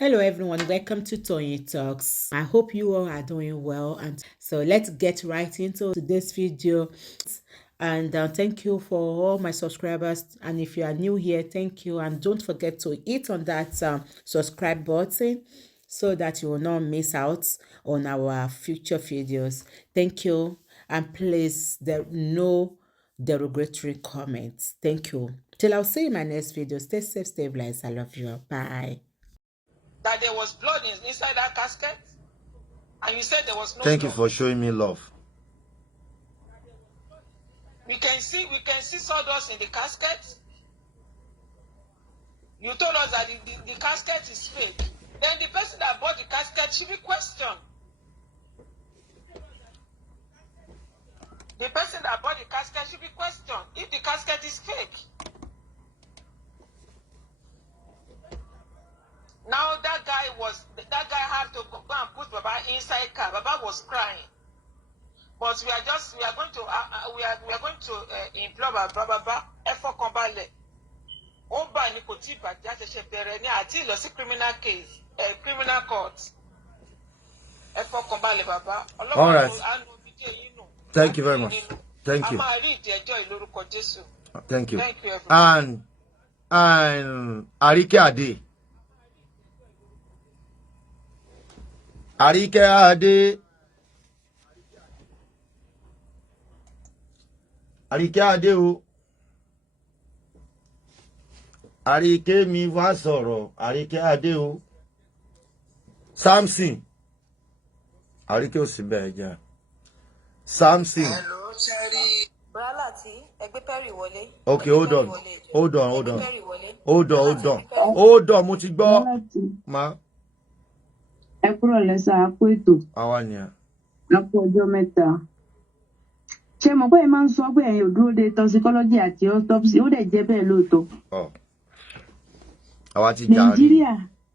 Hello everyone, welcome to Tony Talks. I hope you all are doing well, and so let's get right into today's video. And thank you for all my subscribers, and if you are new here, thank you, and don't forget to hit on that subscribe button so that you will not miss out on our future videos. Thank you, and please there no derogatory comments. Thank you. Till I'll see you in my next video. Stay safe, stay blessed. I love you. Bye. That there was blood inside that casket, and you said there was no Thank blood. you for showing me love. We can see sawdust in the casket. You told us that the casket is fake. Then the person that bought the casket should be questioned. The person that bought the casket should be questioned if the casket is fake. Now that guy had to go and put Baba inside car. Baba was crying. But we are going to implore Baba effort combale. Oba ni kò tí bàjẹ́ àṣẹ̀ṣẹ̀ bẹ̀rẹ̀ ní àti lọ sí criminal case, criminal court. Effort combale Baba. All right. Thank you very much. Thank you. Thank you. Thank you, everyone. And Arike Ade. Arike Ade. Arike Ade o. Arike mi wá sọ̀rọ̀. Arike Ade o. Samson. Arike ò sí bẹ́ẹ̀ jà. Samson. Hello, Cherry. Okay, hold on. Hold on, mo ti gbọ́. Ma. Ẹ kúrò lẹ́sà àpò ètò. Àwa ni à. Àpò ọjọ́ mẹ́ta. Ṣé mo pé ẹ máa ń sọ pé ẹ̀yin ò dúró de toxicology àti autopsy, ó dẹ̀ jẹ́ bẹ́ẹ̀ lóòótọ́. Àwa ti jà rí. Nàìjíríà,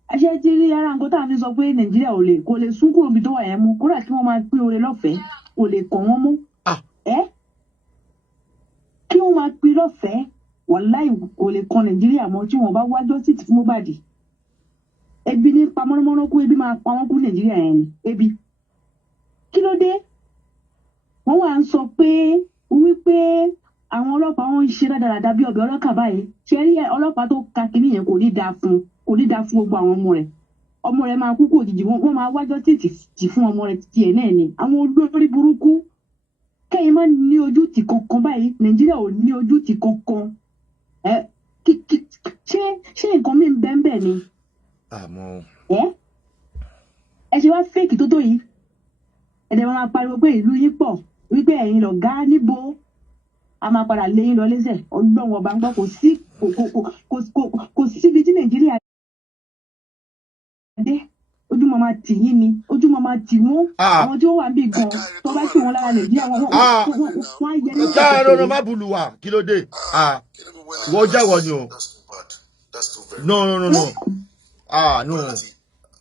aṣẹ́ tí rí ara nǹkan tá à ń sọ pé Nàìjíríà kò lè sún kúrò níbi tó wà yẹn mú. Kódà kí wọ́n máa pín oore lọ́fẹ̀ẹ́, kò lè kàn wọ́n mú. Kí wọ́n máa pín lọ́fẹ̀ẹ́, wàláì kò lè kan Nàìjíríà mọ́ tí wọ́n bá wá justice fún Muhbad. Ebi ní pamọ́nàmọ́ná kú, ebi máa pa wọ́n kú Nàìjíríà yẹn ni, ebi. Kí ló dé? Wọ́n wá ń sọ pé wípé àwọn ọlọ́pàá wọn ń ṣe dáadáa bí ọbẹ̀ ọlọ́kà báyìí. Ṣé rí ọlọ́pàá tó ka kinní yẹn kò ní dáa fún gbogbo àwọn ọmọ rẹ̀. Ọmọ rẹ̀ máa kú kò jìjì, wọ́n máa wájọ́ títì fún ọmọ rẹ̀ tiẹ̀ náà ni. Àwọn olórí burúkú kẹ́yìn máa ní ojútì kankan báyìí. Nàìjíríà ò ní ojútì kankan. Ṣé nǹkan mi ń bẹ́ẹ̀ ni? Àmọ́. Ẹ ṣe wá fẹ́ẹ̀kì tó yìí. Ẹ̀dẹ̀ wọn máa pariwo pé ìlú yín pọ̀ wípé ẹ̀yin lọ̀gá níbo a máa padà lé yín lọ lẹ́sẹ̀. Ọlọ́run ọba ń gbọ́ kò síbi tí Nàìjíríà dé. Ojú máa máa tì yín ni, ojú máa máa tì wọ́n. Àwọn tí ó wà bí gan tó bá sì wọn lára Nàìjíríà wọ́n á yẹ ní ìjọba. Ṣé má bùlù wà? Kí ló dé? Wọ́n jẹ́wọ́ ni o. No. No.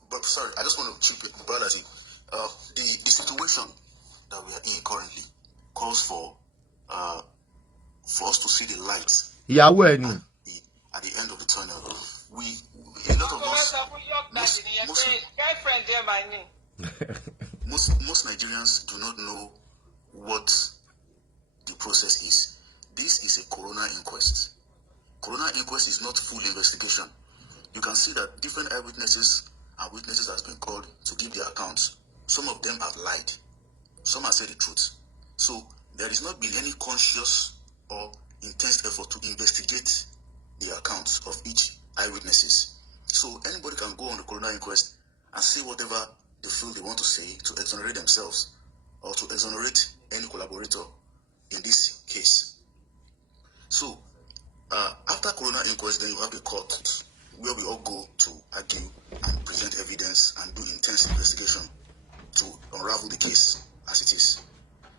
But sorry, I just want to chip it, brother. The situation that we are in currently calls for us to see the light ìyàwó ẹ ni. At the end of the tunnel. A lot of us, most Nigerians do not know what the process is. This is a coroner inquest. Coroner inquest is not full investigation. You can see that different eyewitnesses and witnesses has been called to give their accounts. Some of them have lied. Some have said the truth. So there has not been any conscious or intense effort to investigate the accounts of each eyewitnesses. So anybody can go on the coroner inquest and say whatever they feel they want to say to exonerate themselves or to exonerate any collaborator in this case. So after coroner inquest, then you have the court where we all go to argue and present evidence and do intense investigation to unravel the case as it is.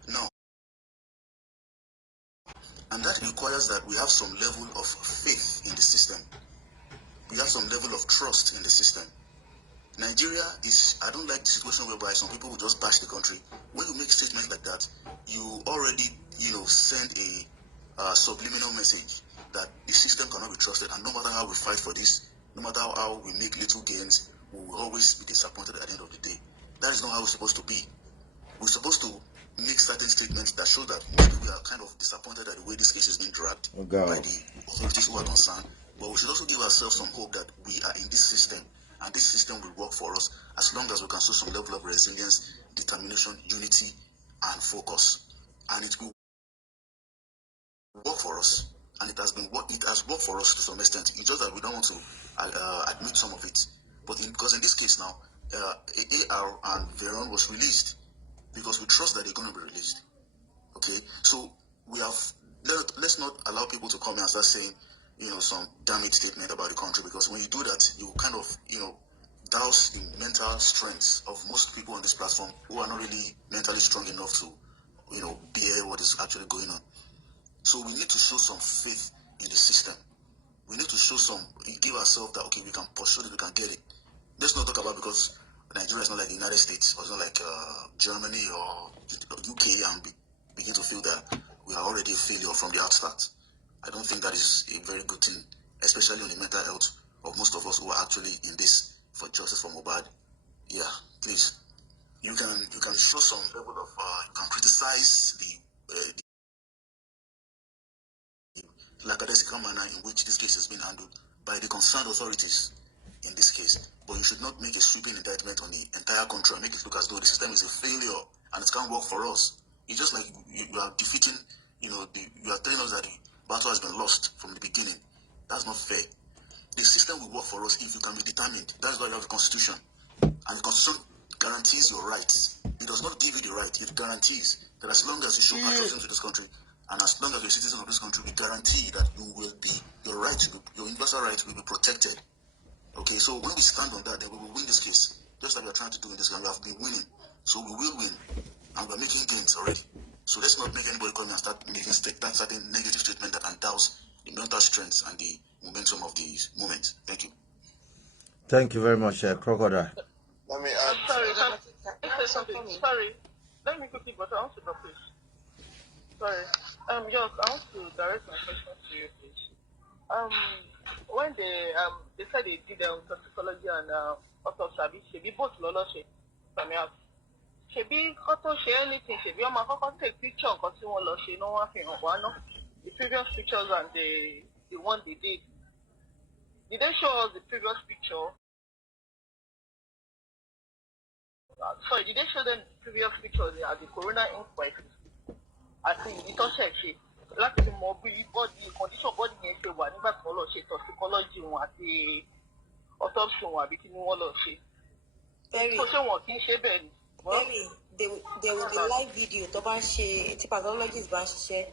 Now, and that requires that we have some level of faith in the system. We have some level of trust in the system. Nigeria is, I don't like the situation whereby some people will just bash the country. When you make statements like that, you already, send a subliminal message that the system cannot be trusted, and no matter how we fight for this, no matter how we make little gains, we will always be disappointed at the end of the day. That is not how it's supposed to be. We're supposed to make certain statements that show that maybe we are kind of disappointed at the way this case is being dragged by the authorities who are concerned. But we should also give ourselves some hope that we are in this system, and this system will work for us as long as we can show some level of resilience, determination, unity, and focus. And it will work for us. And it has worked for us to some extent. It's just that we don't want to admit some of it. Because in this case now, AR and Veron was released because we trust that they're going to be released. Okay, so let's not allow people to come and start saying, some damage statement about the country, because when you do that, you kind of, douse the mental strength of most people on this platform who are not really mentally strong enough to, bear what is actually going on. So we need to show some faith in the system. We need to give ourselves that, okay, we can pursue it, we can get it. Let's not talk about because Nigeria is not like the United States, or it's not like Germany or UK, and begin to feel that we are already a failure from the outstart. I don't think that is a very good thing, especially on the mental health of most of us who are actually in this for justice for Muhbad. Yeah, please. You can show some level of you can criticize the lackadaisical manner in which this case has been handled by the concerned authorities in this case. But you should not make a sweeping indictment on the entire country and make it look as though the system is a failure and it can't work for us. It's just like you are defeating, you are telling us that the battle has been lost from the beginning. That's not fair. The system will work for us if you can be determined. That's why you have the Constitution. And the Constitution guarantees your rights. It does not give you the right. It guarantees that as long as you show patriotism to this country, and as long as you're a citizen of this country, we guarantee that your universal rights will be protected. Okay, so when we stand on that, then we will win this case. Just like we are trying to do in this case. We have been winning. So we will win. And we're making gains already. So let's not make anybody come and start making that certain negative statement that endows the mental strength and the momentum of the moment. Thank you. Thank you very much, Crocodile. Let me add. Sorry. Let me quickly, but I want to go, please. Sorry. Yes, I want to direct my question to you, please. When they said they did toxicology and autopsy, should be both Lolo from me out. Should be anything, should be on my take picture and continue Lolo, no one thing one. The previous pictures and the one they did. Did they show us the previous picture? Sorry, did they show them the previous pictures at the Coroner Inquest? I think it also actually láti fi mọ bí body condition body yẹn ṣe wà nígbà tí wọ́n lọ ṣe toxicology wọn àti autopsy wọn àbí kí ni wọ́n lọ ṣe. So ṣé wọn kì í ṣe bẹ́ẹ̀ ni. Very, there will be live video tó bá ń ṣe tí pathologist bá ń ṣiṣẹ́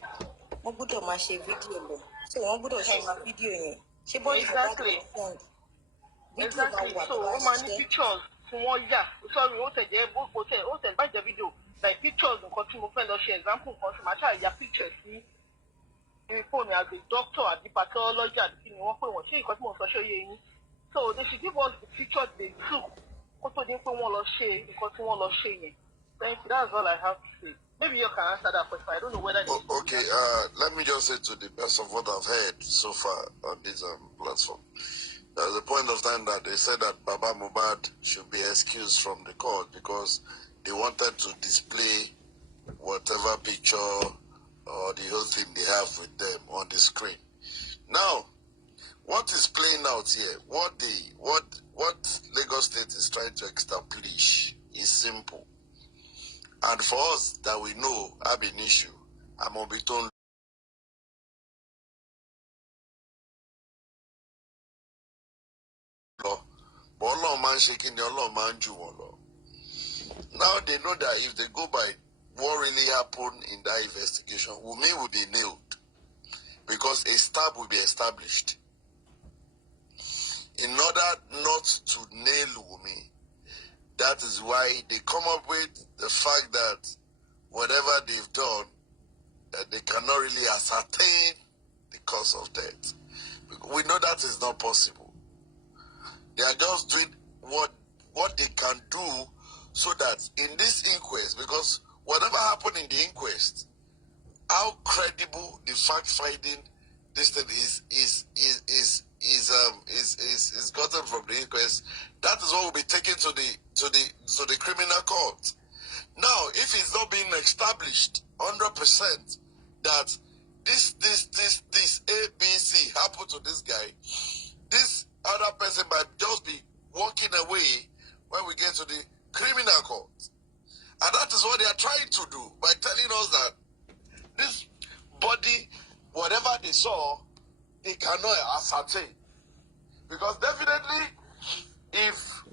wọ́n gbọ́dọ̀ máa ṣe fídíò lọ so wọ́n gbọ́dọ̀ ṣe fídíò yẹn ṣé bọ́ọ̀lù bá ti send fídíò máa wà tó bá ń ṣiṣẹ́. So wọ́n máa ní pictures tí wọ́n yà sorry ó tẹ̀ jẹ́ ó tẹ̀ bá jẹ́ fídíò like pictures nǹkan tí mo fẹ́ lọ ṣe example nǹkan tí màá ṣáà ya pictures sí phone as a doctor àti pathology àti kí ni wọ́n pè wọ́n ṣé nǹkan tí mo sọ ṣe yé yín so they should give us the pictures they took kó tó di pé wọ́n lọ ṣe nǹkan tí wọ́n lọ ṣe yẹn. Thank you, that's all I have to say. Maybe you can answer that question. I don't know whether okay, let me just say to the best of what I've heard so far on this platform. There was a point of time that they said that Baba Muhbad should be excused from the court because they wanted to display whatever picture or the whole thing they have with them on the screen. Now, what is playing out here, what Lagos State is trying to establish is simple. And for us that we know have an issue, I'm on beton law. But Allah man shaking the Allah man ju law. Now they know that if they go by what really happened in that investigation, Wunmi will be nailed because a stab will be established. In order not to nail Wunmi, that is why they come up with the fact that whatever they've done, that they cannot really ascertain the cause of death. We know that is not possible. They are just doing what they can do so that in this inquest, because whatever happened in the inquest, how credible the fact-finding this thing is gotten from the inquest That is what will be taken to the criminal court. Now, if it's not being established 100% that this ABC happened to this guy, this other person might just be walking away when we get to the criminal court. And that is what they are trying to do by telling us that this body, whatever they saw, they cannot ascertain. Because definitely, if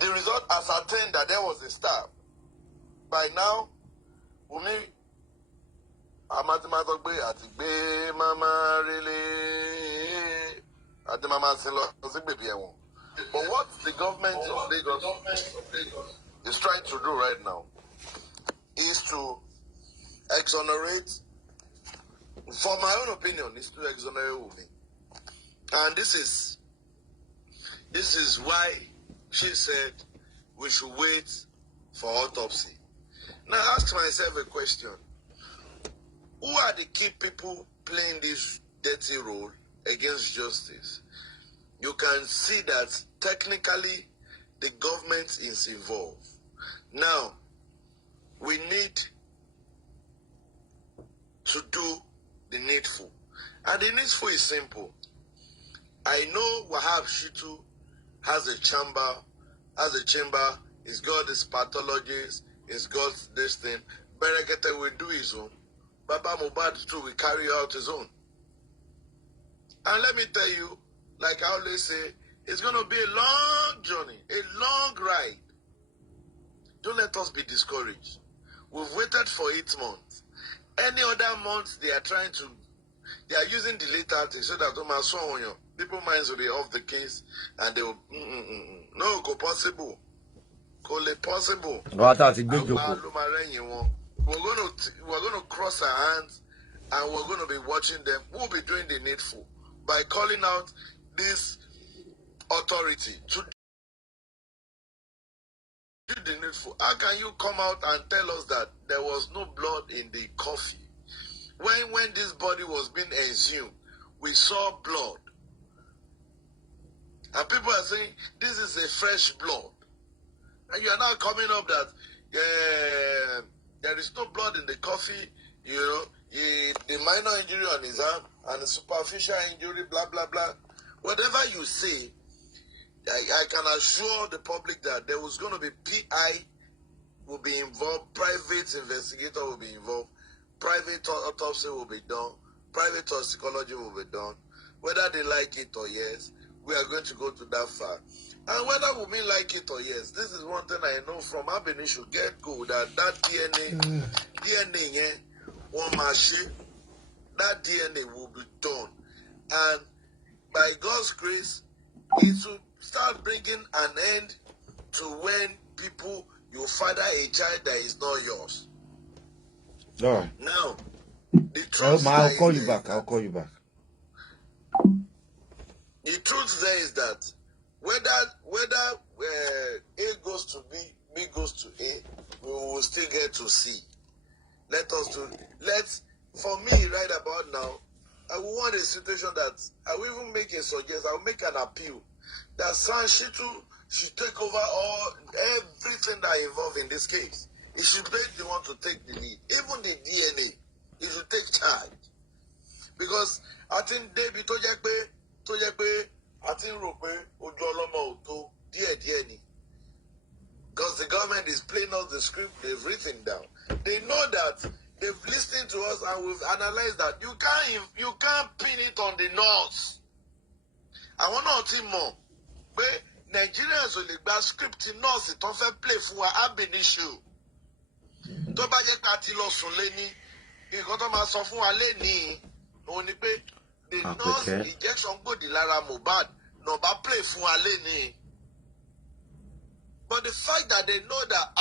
the result ascertained that there was a stab, by now, Umi, Amatimazogbe, Atigbe, Mama, really, Atimama Silo, but what the government of Lagos is trying to do right now is to exonerate, for my own opinion, is to exonerate Umi. And this is why she said we should wait for autopsy. Now I ask myself a question. Who are the key people playing this dirty role against justice? You can see that technically the government is involved. Now, we need to do the needful. And the needful is simple. I know Wahab Shitu has a chamber, he's got his pathologies, he's got this thing. Berekete will do his own. Baba Muhbad too will carry out his own. And let me tell you, like I always say, it's going to be a long journey, a long ride. Don't let us be discouraged. We've waited for 8 months. Any other month they are using the later so that people minds will be off the case and they will, no, go possible. Possible. We're going to cross our hands and we're going to be watching them. We'll be doing the needful by calling out this authority to do the needful. How can you come out and tell us that there was no blood in the coffee? When this body was being exhumed, we saw blood. And people are saying, this is a fresh blood. And you are now coming up that there is no blood in the coffee, you know, the minor injury on his arm and the superficial injury, blah, blah, blah. Whatever you say, I can assure the public that there was going to be PI will be involved, private investigator will be involved, private autopsy will be done, private toxicology will be done. Whether they like it or yes, we are going to go to that far. And whether we like it or yes, this is one thing I know from Abinishul get-go, that DNA, one machine, that DNA will be done. And by God's grace, it will start bringing an end to when people, you father a child that is not yours. No. Now, the truth I'll call you back. The truth there is that whether A goes to B, B goes to A, we will still get to C. For me right about now, I will want a situation that I will even make a suggestion, I will make an appeal that San Shitu should take over everything that is involved in this case. He should be the one to take the lead. Even the DNA, he should take charge. Because I think David Tojekbe, I think Rope, Ojolomo, Oto, DNA. Because the government is playing out the script they've written down. They know that they've listened to us and we've analyzed that you can't pin it on the nose. I want to tell more. But Nigerians will be script in nose, it don't play for ab initio. Tó bá jẹ́ ká ti lọ sùn lẹ́ni, nǹkan tó máa sọ fún wa lẹ́ni, òun ni pé the nurse injection gbòdì lára Muhbad no bá play fún wa lẹ́ni. But the fact that they know that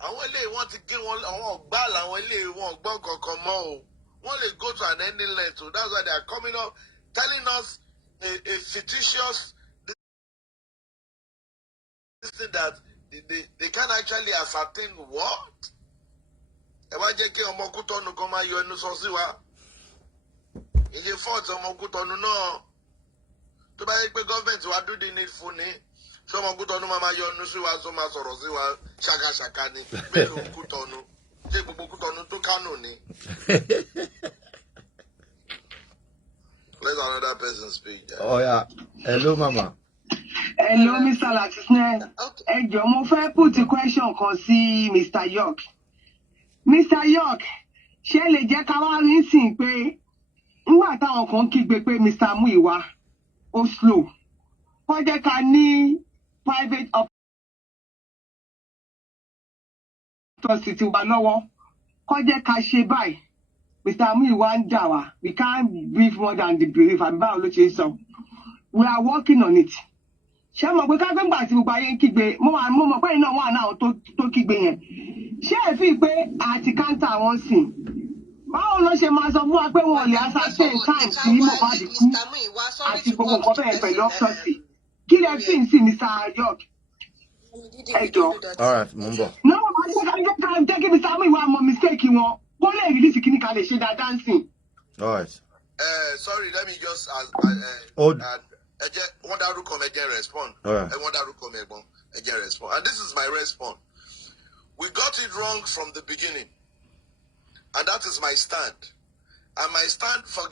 àwọn eléyìí wọ́n ti gé wọn, àwọn ọ̀gbá làwọn eléyìí wọn ọ̀gbọ́n kankan mọ́ o, wọ́n lè go to an ending length o. That's why they are coming up telling us a fictitious thing that they can actually ascertain what. Ẹ wá jẹ́ kí ọmọ Kútọ́nù kan máa yọ ẹnu sọ sí wa. Iye fọ́ọ̀tì ọmọ Kútọ́nù náà tó bá yẹ pé gọ́ọ̀mẹ̀ntì wa do the needful ni Someone good on Mama Yon, so was so much or Shaka Shakani, Belo Kutonu, Table Kutonu to Canoni. Let another person speak. Oh, yeah. Hello, Mama. Hello, Mr. Latisne. Ẹ jọ̀ọ́ mo fẹ́ put a question kan sí Mr. York. Mr. York, ṣé lè jẹ́ ká wá rí sìn pé nígbà táwọn kan kígbe pé Mr. Muiwa ó slow. Kó jẹ́ ká ní private autopsy wa lọ́wọ́. Kó jẹ́ ká ṣe báyìí. Mr. Muiwa ń jà wá. We can't breathe more than the belief. And báwo ló ṣe sọ. We are working on it. Ṣé mo pé ká gbẹ́ngbà tí gbogbo ayé ń kígbe mo mọ̀ pé iná wà náà tó kígbe yẹn. Ṣé ẹ fi pé àti káńtà wọn sìn? Báwo ló ṣe máa sọ fún wa pé wọn ò lè assassin time tí Muhbad kú àti gbogbo nǹkan bẹ́ẹ̀ pẹ̀lú autopsy? Kí lẹ fi ń sìn Mr. York? Ẹ jọ̀ọ́. All right, Mumbo. No, jẹ́ kí Mr. Muiwa mọ mistake wọn. Kó lè release kíní ká lè ṣe dáadáa ń sìn. All right. Sorry, let me just want that to come again respond. All right. I want that to come again respond. And this is my response. We got it wrong from the beginning. And that is my stand. And my stand for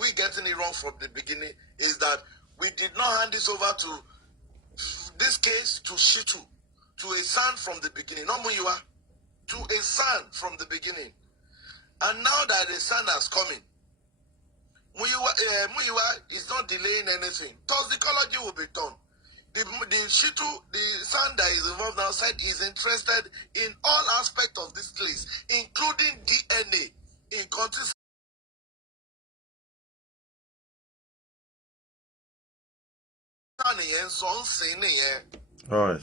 we getting it wrong from the beginning is that we did not hand this over to this case to Shitu, to a son from the beginning, not Muiwa, to a son from the beginning. And now that the son has come in, Muiwa is not delaying anything. Toxicology will be done. The Shitu, the son that is involved now, said he's interested in all aspects of this case, including DNA in context. All right.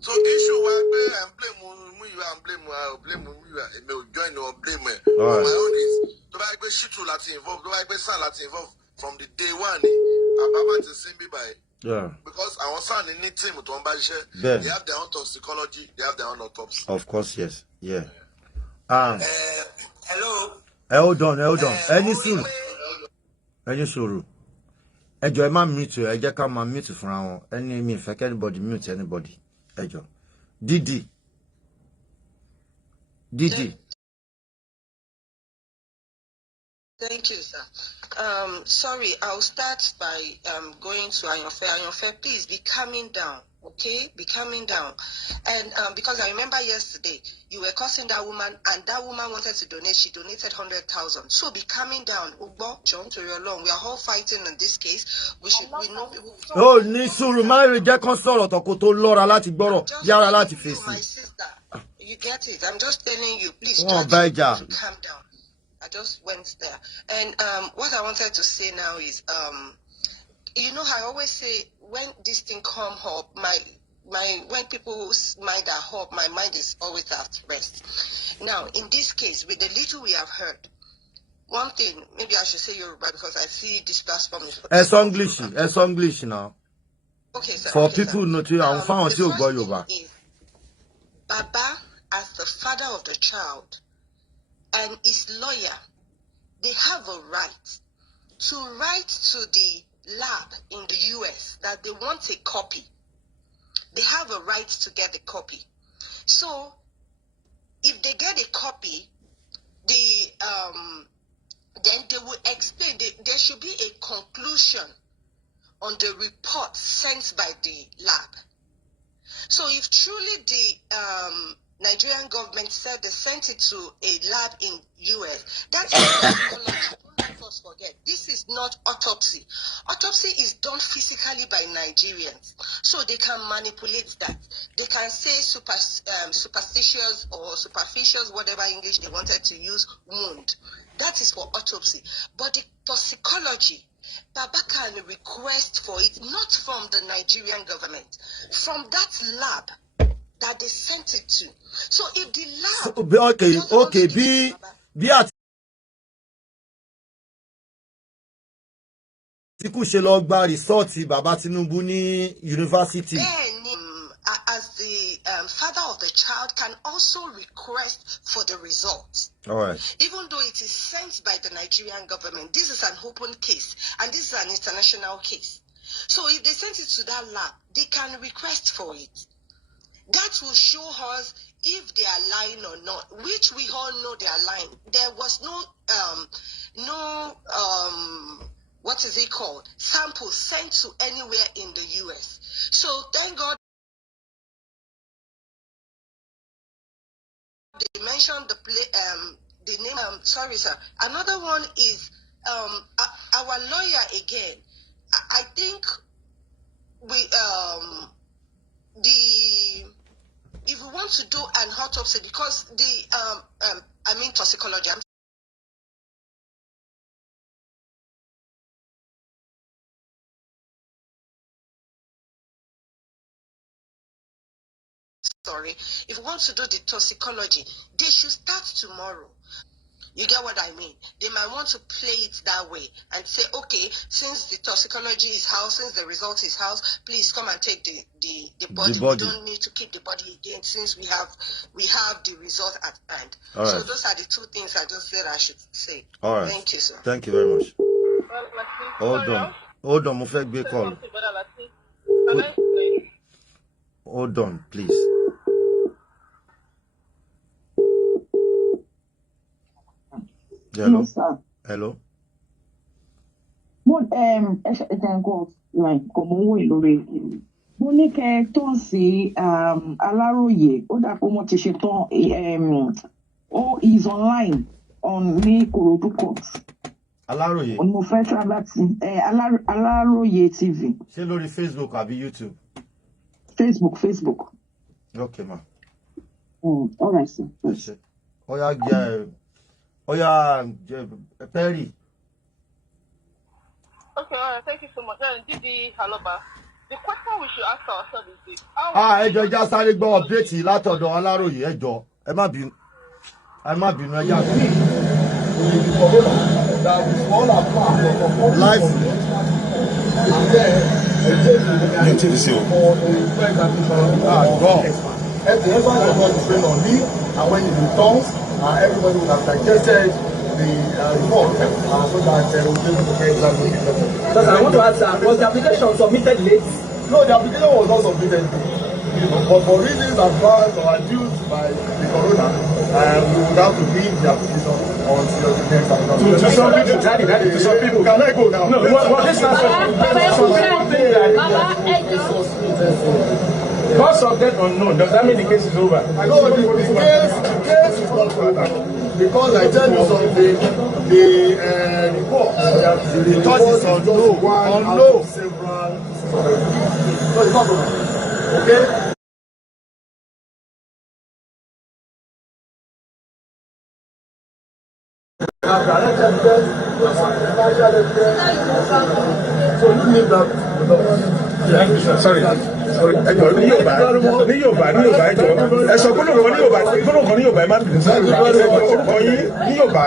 So issue where I'm blame join or blame my own is to buy Shitu Latin involved, to buy son Latin involved from the day one. I'm to sing by. Yeah. Because our son in need team to they have their own toxicology, they have their own autopsy. Of course, yes. Yeah. Hello. Hold on. Any suru. Ejo, ma mute you. Ejo, come ma mute for now. Any me, if anybody mute anybody. Ejo. Didi. Thank you, sir. Sorry, I'll start by going to Ayonfe. Ayonfe, please be calming down, okay? Be calming down. And because I remember yesterday, you were cursing that woman, and that woman wanted to donate. She donated 100,000. So be calming down. Ugbo, John, to your long. We are all fighting in this case. We know people. Oh, ni suru ma re je kan sọ̀rọ̀ to ko to lora láti gbọ́rọ̀ yára láti fèsì. My sister, you get it. I'm just telling you, please Wọ́n try bá ìjà. to calm down. I just went there. And what I wanted to say now is, you know, I always say when this thing come up, when people's mind are up, my mind is always at rest. Now, in this case, with the little we have heard, one thing, maybe I should say Yoruba because I see this platform is... It's English now. Okay, sir. For okay, people sir. not to The first thing is, Baba, as the father of the child, and his lawyer, they have a right to write to the lab in the US that they want a copy. They have a right to get a copy. So, if they get a copy, then they will explain. There should be a conclusion on the report sent by the lab. So, if truly the Nigerian government said they sent it to a lab in US, that's toxicology. Don't let us forget. This is not autopsy. Autopsy is done physically by Nigerians. So they can manipulate that. They can say superstitious or superficial, whatever English they wanted to use, wound. That is for autopsy. But the toxicology, Baba can request for it, not from the Nigerian government, from that lab that they sent it to. So if the lab... Be at ṣe lọ gba result Baba Tinubu ní university. As the father of the child can also request for the result. All right. Even though it is sent by the Nigerian government, this is an open case and this is an international case. So if they sent it to that lab, they can request for it. That will show us if they are lying or not, which we all know they are lying. There was what is it called? Sample sent to anywhere in the US. So thank God they mentioned the name. Sorry, sir. Another one is our lawyer again. I think we if we want to do an autopsy, because toxicology. I'm sorry. If we want to do the toxicology, they should start tomorrow. You get what I mean? They might want to play it that way and say, okay, since the toxicology is house, since the result is house, please come and take the body. We don't need to keep the body again since we have the result at hand. All so right. those are the two things I just said I should say. All right. Thank you, sir. Thank you very much. Hold on, Mufek, be call. Hold on, please. Hello. Yes, sir. Hello. Mo mo ní kẹ́ tó sí Aláròyé ó dà pé wọ́n ti ṣe tán is online on ní Korodu Court. Aláròyé. Mo fẹ́ travel Aláròyé TV. Ṣé lórí Facebook àbí YouTube? Facebook. Okay, ma. All right, sir. Perry. Okay, all right, thank you so much. Didi Haloba. The question we should ask ourselves is this. Ẹ jọ̀ọ́ já sáré gbọ́ update látọ̀dọ̀ Aláròyé, ẹ jọ̀ọ́. Ẹ má bínú. Live. And when it returns, everybody will have digested the report so that they will be able to get exactly. Because I want to ask, was the application submitted late? No, the application was not submitted. But for reasons advanced or adduced by the Coroner, we would have to read the application until the next application. To some people, Daddy, to some people. Can I go now? No, this is Cause of death unknown, does that mean the case is over? No, the case is not over. Because I tell you something, the report, the judges on no. Several. So it's not over. Okay? So you need that. Sorry. Ẹjọ ní Yorùbá ẹjọ ẹsọ gbólóhùn ní Yorùbá ẹ má bìí sáré orúkọ yín ní Yorùbá.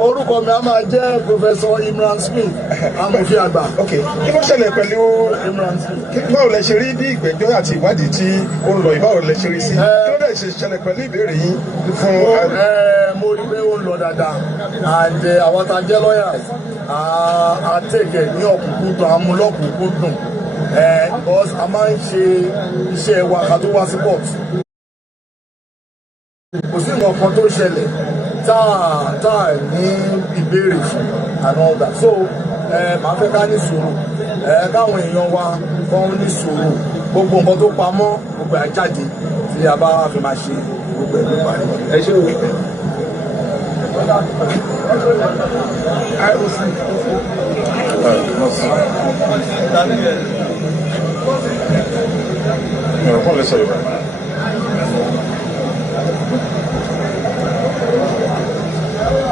Orúkọ mi a máa jẹ́ Professor Imran Smith, amòfin àgbà. Ok, kí ló ṣẹlẹ̀ pẹ̀lú Imran Smith? Báwo lẹ ṣe rí bí ìgbẹ́jọ́ àti ìwádìí tí ó ń lọ yìí, báwo lẹ ṣe rí sí? Kí ló dẹ̀ ṣe ṣẹlẹ̀ pẹ̀lú ìbéèrè yín fún. Mo rí pé ó ń lọ dáadáa and àwọn tá a jẹ́ lawyers a tẹ̀gẹ̀ ní ọ̀kúnkúndùn amúlọ́kùnkúndùn because a máa ń ṣe iṣẹ́ wa ká tó wá sí court. Kò sí nǹkan kan tó ṣẹlẹ̀ tá a ní ìbéèrè fún and all that. So màá fẹ́ ká ní sùúrù káwọn èèyàn wa kàn ní sùúrù, gbogbo nǹkan tó pamọ́ gbogbo àjáde tí a bá fi máa ṣe gbogbo ẹ̀ ló parí. Ẹ ṣe òwe.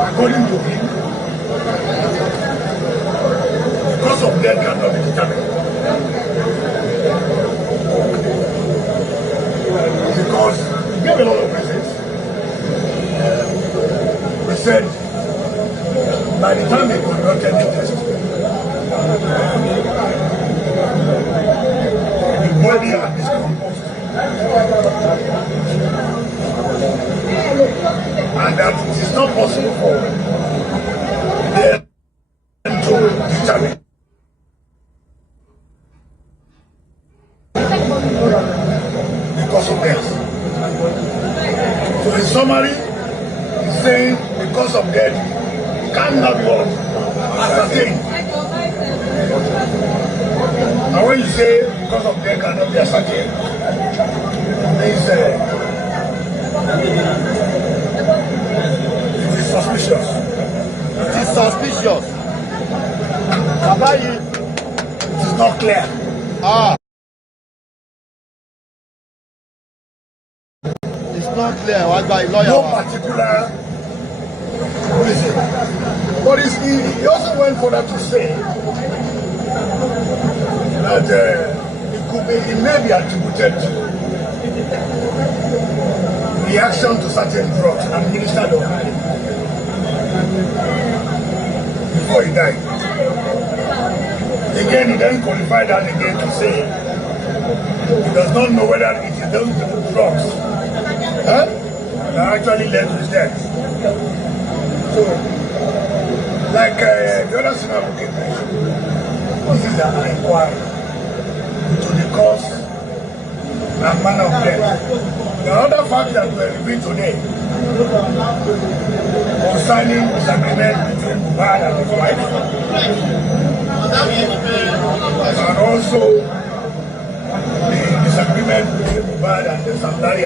According to him, the cause of death cannot be determined. Because he gave a lot of reasons. He said, by the time they conducted the test, the body had decomposed. And that it is not possible for them to determine. summary is saying the cause of death cannot be ascertained. And when you say the cause of death cannot be ascertained, it is suspicious. It is suspicious. It is not clear. It's not clear. What by lawyer? No particular reason. But he also went further to say that it may be attributed to reaction to certain drugs administered on him before he died. Again, he then qualified that again to say he does not know whether it is those drugs that actually led to his death. So, like the other senior advocate mentioned, this is an inquiry into the cause and manner of death. The other fact that we are reviewing today concerning disagreement between Muhbad and his wife, and also the disagreement between Muhbad and the Sandari.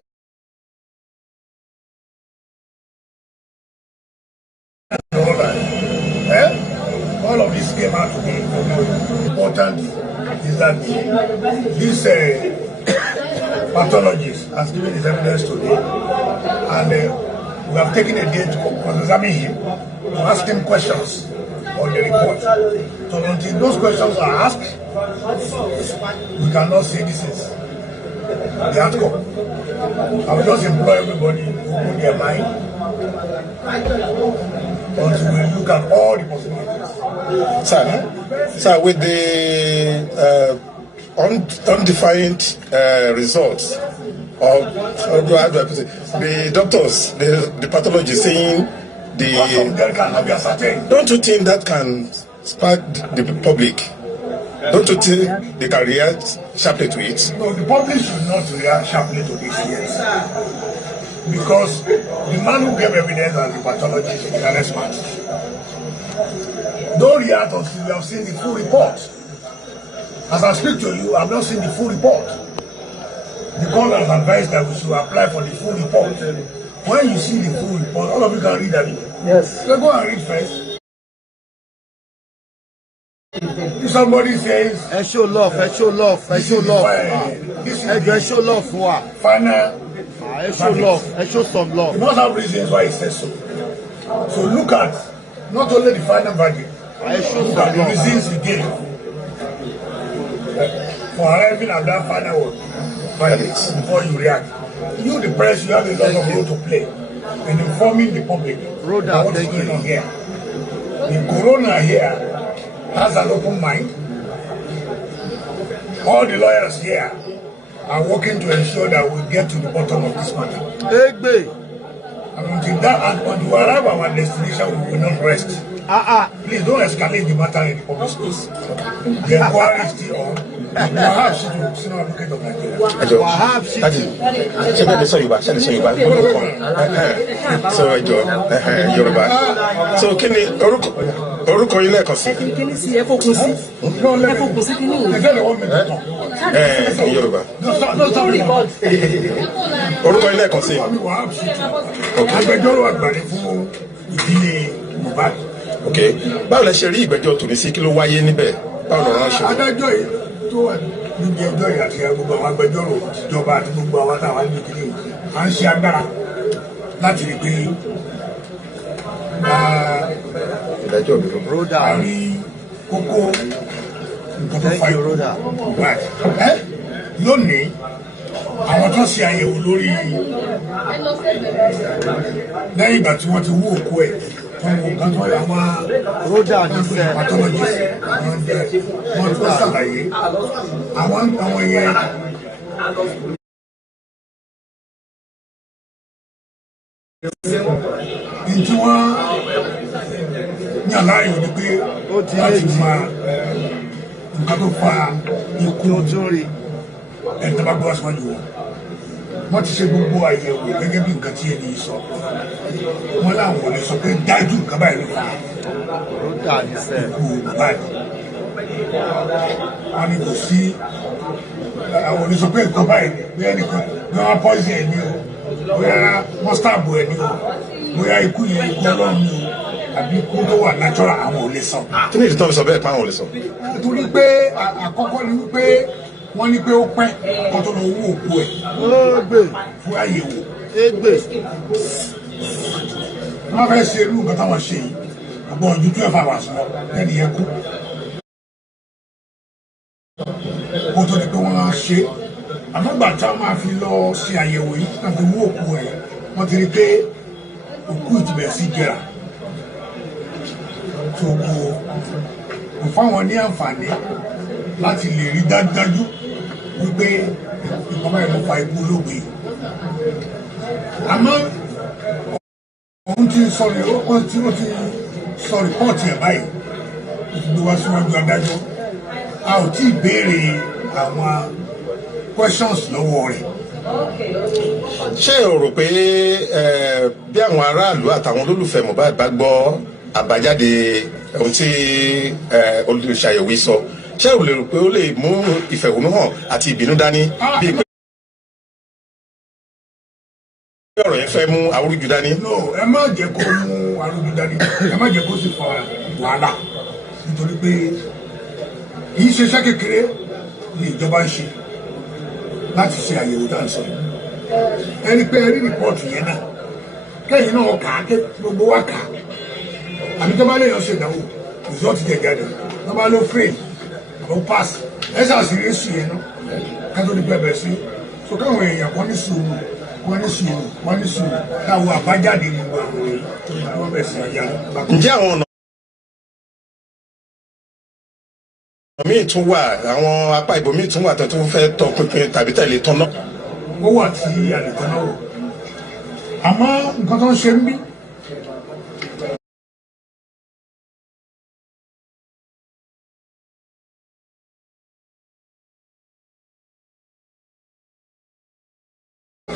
All of this came out to be important is that this pathologist has given his evidence today, and we have taken a day to examine him, to ask him questions on the report. So until those questions are asked, we cannot say this is the outcome. I will just implore everybody to open their mind until we look at all the possibilities. Sir, with the undefined results of the doctors, the pathologists saying don't you think that can spark the public? Don't you think they can react sharply to it? No, the public should not react sharply to this yet. Because the man who gave evidence as the pathologist is an expert. Don't react until you have seen the full report. As I speak to you, I have not seen the full report. The coroner has advised that we should apply for the full report. When you see the full report, all of you can read that. Yes. So go and read first. If somebody says, show love, show love, show love. Show love for her. Final. Show love, show some love. You must have reasons why he says so. So look at not only the final verdict, look at the reasons he gave for arriving at that final verdict before you react. You, the press, you have a lot of role to play in informing the public about what's going on here. The coroner here has an open mind. All the lawyers here are working to ensure that we get to the bottom of this matter. And until we arrive at our destination, we will not rest. Please don't escalate the matter in the public space. The inquiry is still on. Wahab Shitu, senior advocate of Nigeria. Wahab Shitu. Yorùbá. So kí ni orúkọ yín lẹ́ẹ̀kan sí? Kí ni sí ẹ fòkun sí? Ẹ fòkun sí kí ni òun? Yorùbá. Orúkọ yín lẹ́ẹ̀kan sí? Wahab Shitu. Agbẹjọ́rò àgbà ni fún ìdílé Muhbad. Okay. Báwo lẹ ṣe rí ìgbẹ́jọ́ tòní sí kí ló wáyé níbẹ̀? Báwo lọ̀rọ̀ ṣe? Adájọ́ yìí tó wà níbi ẹjọ́ yìí àti gbogbo àwọn agbẹjọ́rò ìjọba àti gbogbo àwọn táwọn níbi kìíní à ń ṣe agbára láti rí pé ìdájọ́ mi ló. a rí kókó nǹkan tó fa ìwà lónìí àwọn tó ṣe àyẹ̀wò lórí lẹ́yìn ìgbà tí wọ́n ti wú òkú ẹ̀ nǹkan tó yà wá pathologist wọ́n tó ṣàlàyé àwọn yẹn. Ntí wọ́n yàn láàyò ni pé láti máa nǹkan tó fa ikú ẹ̀ẹ́dẹ́gbàgbọ́ síwájú wọn. wọ́n ti ṣe gbogbo àyẹ̀wò gẹ́gẹ́ bí nǹkan tí ẹni sọ wọ́n láwọn ò lè sọ pé dájú nǹkan báyìí ló fà á ikú Mohbad wọ́n ní kò sí àwọn ò lè sọ pé nǹkan báyìí bí ẹnìkan bí wọ́n pọ́ìsì ẹ̀ ní o bóyá wọ́n stáàbù ẹ̀ ní o bóyá ikú yẹn ikú ọlọ́run ní o àbí ikú tó wà natural àwọn ò lè sọ. kí ni ìdí tó ń sọ bẹ́ẹ̀ pa àwọn ò lè sọ. nítorí pé àkọ́kọ́ ni wípé wọ́n ní pé ó pẹ́ kó tó lọ wú òkú ẹ̀ fún àyẹ̀wò. wọ́n fẹ́ ṣe irú nǹkan táwọn ṣe yìí ọgbọ́n ojú 12 hours lọ ẹni yẹn kú. kó tó di pé wọ́n á ṣe àmọ́gbà tá a máa fi lọ ṣe àyẹ̀wò yìí náà fi wú òkú ẹ̀ wọ́n ti rí pé òkú ìtìbẹ̀ sí jẹrà tó kó kò fáwọn ní àǹfààní láti lè rí dájúdájú wípé ìjọba ẹ̀ ló fa ikú olóògbé àmọ́ òun ti sọ tí wọ́n ti sọ rìpọ́ọ̀tì ẹ̀ báyìí ó ti gbé wá síwájú adájọ́ a ò tí ì béèrè àwọn questions lọ́wọ́ rẹ̀. ṣé o rò pé bí àwọn aráàlú àtàwọn olólùfẹ́ Mohbad bá gbọ́ àbájáde ohun tí olùṣàyẹ̀wò sọ ṣé o lè rò pé ó lè mú ìfẹ̀hónúhàn àti ìbínú dání bíi pé ọ̀rọ̀ yẹn fẹ́ mú awúrúju dání? no ẹ má jẹ́ kó mú awúrúju dání ẹ má jẹ́ kó sì fa wàhálà nítorí pé kì í ṣe iṣẹ́ kékeré ní ìjọba ń ṣe láti ṣe àyẹ̀wò tá à ń sọ ẹni pé ẹ rí rìpọ́ọ̀tù yẹn náà kẹ́yìn náà kà á gbogbo wa kà á àbí tó bá lè yàn ṣe ìdánwò rìsọ́ọ̀tì jẹ jáde tó bá ló fail àbọ̀ pass ẹ ṣàṣírí èsì yẹn náà kátó ní pẹ́ẹ́bẹ́ sí so káwọn èèyàn kan ní sùúrù wọ́n ní sùúrù káwọn àbájáde gbogbo àwọn èèyàn wọ́n bẹ̀ sí ọjà. ǹjẹ́ àwọn ọ̀nà míì tún wà àwọn apá ìbò míì tún wà tó tún fẹ́ tọ pinpin tàbí tẹ̀lé tọ́nà? ó wà tí a lè tọ́nà wò àmọ́ nǹkan tó ń ṣe ń bí.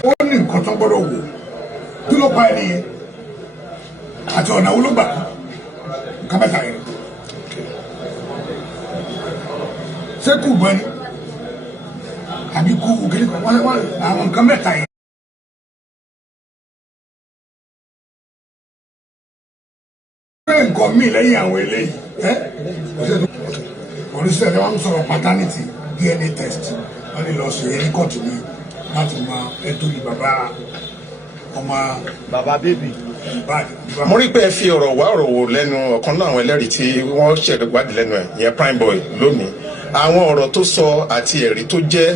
ó ní nǹkan tó gbọ́dọ̀ wò kí ló pa ẹni yẹn àti ọ̀nà wo ló gbà nǹkan mẹ́ta yẹn ṣé kù gbọ́ ni àbí kú kiri wọ́n àwọn nǹkan mẹ́ta yẹn. ṣé nǹkan míì lẹ́yìn àwọn eléyìí oríṣiríṣi ẹ̀ wọ́n ń sọ̀rọ̀ paternity DNA test wọ́n lè lọ sí ẹni kọ́ọ̀tù ní láti mọ ẹ̀tọ́ ní bàbá ọmọ bàbá bébì. mo rí pé ẹ fi ọ̀rọ̀ wá ọ̀rọ̀ wò lẹ́nu ọ̀kan náà àwọn ẹlẹ́rìí tí wọ́n ṣèwádìí lẹ́nu ẹ̀ yẹn prime boy lónìí àwọn ọ̀rọ̀ tó sọ àti ẹ̀rí tó jẹ́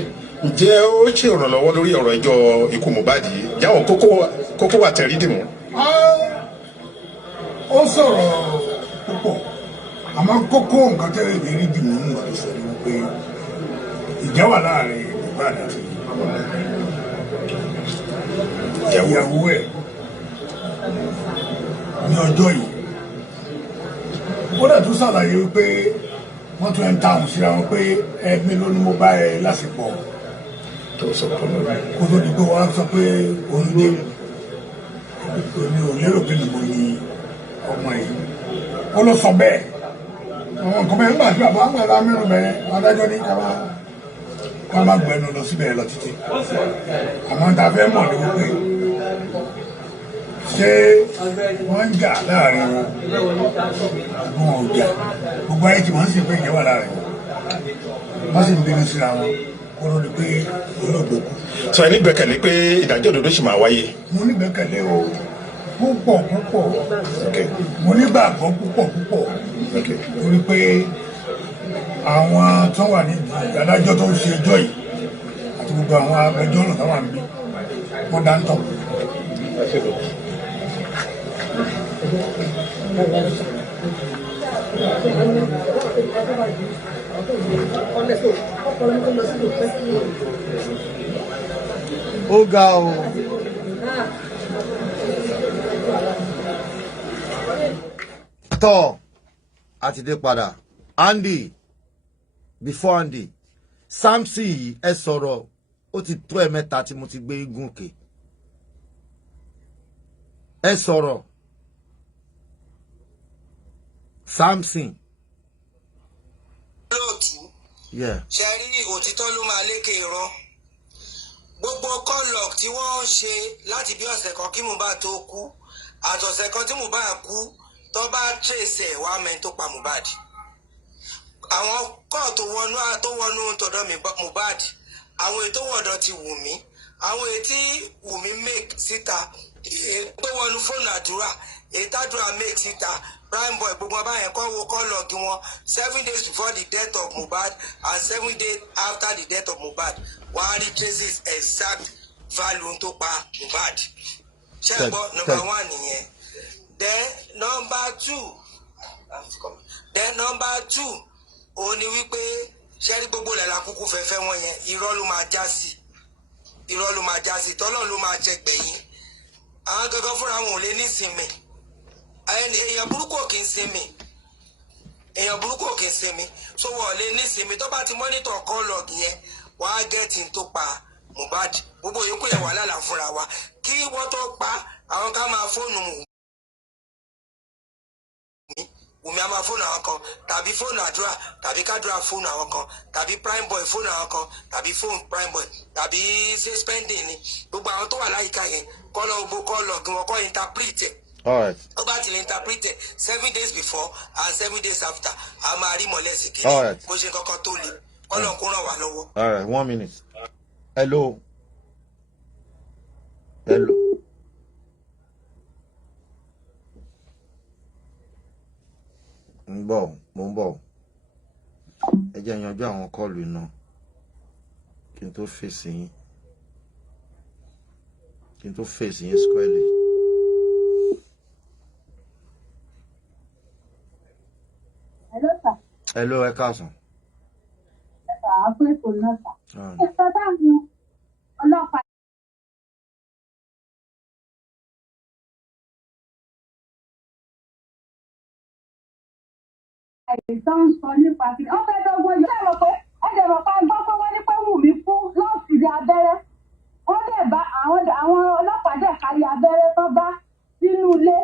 ǹjẹ́ ó ṣe ìrànlọ́wọ́ lórí ọ̀rọ̀ ẹjọ́ ikú Mohbad yìí jáwọn kókó wà tẹ̀rí dìmú. ó sọ̀rọ̀ púpọ̀ àmọ́ kókó nǹkan tẹ́lẹ̀ ìrírí dìmú ń wà lọ́sọ̀rọ̀ wípé ìjà wà láàrin Mohbad àti ìyàwó ẹ̀ ní ọjọ́ yìí ó dẹ̀ tún ṣàlàyé wípé wọ́n tún ẹ̀ ń ta àwọn síra wọn pé ẹgbẹ́ ló ní mo bá ẹ lásìpọ̀ kó tó di pé wọ́n á sọ pé òun dé èmi ò lérò pé nìbò ni ọmọ yìí ó ló sọ bẹ́ẹ̀ àwọn nǹkan bẹ́ẹ̀ nígbà tí bàbá àwọn ẹ̀rọ amẹ́rùn bẹ́ẹ̀ adájọ́ ní ká má gbẹnu lọ síbẹ̀ lọ títí àmọ́ tá a fẹ́ mọ̀ ní wípé ṣé wọ́n ń jà láàrin wọn àbí wọn ò jà gbogbo ayé tí wọ́n sì pé ìjẹ́ wà láàrin wọn wọ́n sì ń bínú síra wọn kó ló di pé olóògbé kú. sọ ẹ nígbẹ́kẹ̀lé pé ìdájọ́ òdodo sì máa wáyé. mo nígbẹ́kẹ̀lé o púpọ̀ mo nígbàgbọ́ púpọ̀ torí pé àwọn tó wà ní adájọ́ tó ń ṣe ẹjọ́ yìí àti gbogbo àwọn agbẹjọ́rò tó wà níbí wọ́n dá ń tọ̀. ó ga o. tọ́ a ti dé padà Andy before Andy Samson ẹ sọ̀rọ̀ ó ti tó ẹ̀mẹ́ta tí mo ti gbé gùnkè ẹ sọ̀rọ̀ Samson. lóòtú Yeah. ṣe rí òtítọ́ ló máa lékè irọ́ gbogbo kọ́lọ̀k tí wọ́n ń ṣe láti bí ọ̀sẹ̀ kan kí Mohbad tó kú àtọ̀sẹ̀ kan tí Mohbad kú tó bá trace ẹ̀ wá mẹ́ni tó pa Mohbad àwọn kọ́ tó wọnú tọ̀dọ̀ Mohbad àwọn ètò wọ̀dọ̀ ti Wùmí àwọn ètí Wùmí make síta ètò wọnú fóònù àdúrà ètò àdúrà make síta prime boy gbogbo ọba yẹn kọ́ wo kọ́lọ̀kì wọn 7 days before the death of Mohbad and 7 days after the death of Mohbad wàá rí traces exact value tó pa Mohbad ṣé ẹ gbọ́ number 1 nìyẹn then number 2 òun ni wípé ṣẹ́rí gbogbo lẹ́la kúkú fẹ́fẹ́ wọn yẹn irọ́ ló máa já sí tọ́lọ́ ló máa jẹ gbẹ̀yìn àwọn gangan fúnra wọn ò lè ní ìsinmi èèyàn burúkú ò kì í sinmi so wọn ò lè ní ìsinmi tó bá ti mọ́nítọ̀ kọ́lọ̀gì yẹn wọ́n á gẹ́tì tó pa Mohbad gbogbo yòókù yẹn wà lálàá fúnra wa kí wọ́n tó pa àwọn ká máa fóònù Wùmí a máa fóònù àwọn kan tàbí fóònù àdúrà tàbí kádùrà fóònù àwọn kan tàbí prime boy fóònù àwọn kan tàbí fóònù prime boy tàbí ṣe spending ni gbogbo àwọn tó wà láyìíká yẹn kọ́lọ̀ gbogbo kọ́lọ̀gì wọn kọ́ interpret ẹ̀. All right. About to interpret 7 days before and 7 days after. I'm a remolesi kiri. All right. Kò ṣe kankan tó le. Kọ́lọ̀ kó ràn wá lọ́wọ́. All right, 1 minute. Hello. Mo ń bọ̀. Ẹ jẹ́ yanjú àwọn kọ́ọ̀lù iná kí n tó fèsì yín squarely. Hello, sir. Hello, ẹ káàsán. Àpẹẹkọ náà sà. Ẹ̀ka báwọn ọlọ́pàá. Àìsàn ń sọ nípa kí wọ́n fẹ́ dọ́gbọ́n yóò lẹ́rọ pé ẹ̀dẹ̀rọ̀ pa gbọ́ pé wọ́n ní pé Wùmí fún lọ́ọ̀sì abẹ́rẹ́. Wọ́n dẹ̀ bá àwọn ọlọ́pàá dẹ̀ kárí abẹ́rẹ́ tó bá sínú ilé.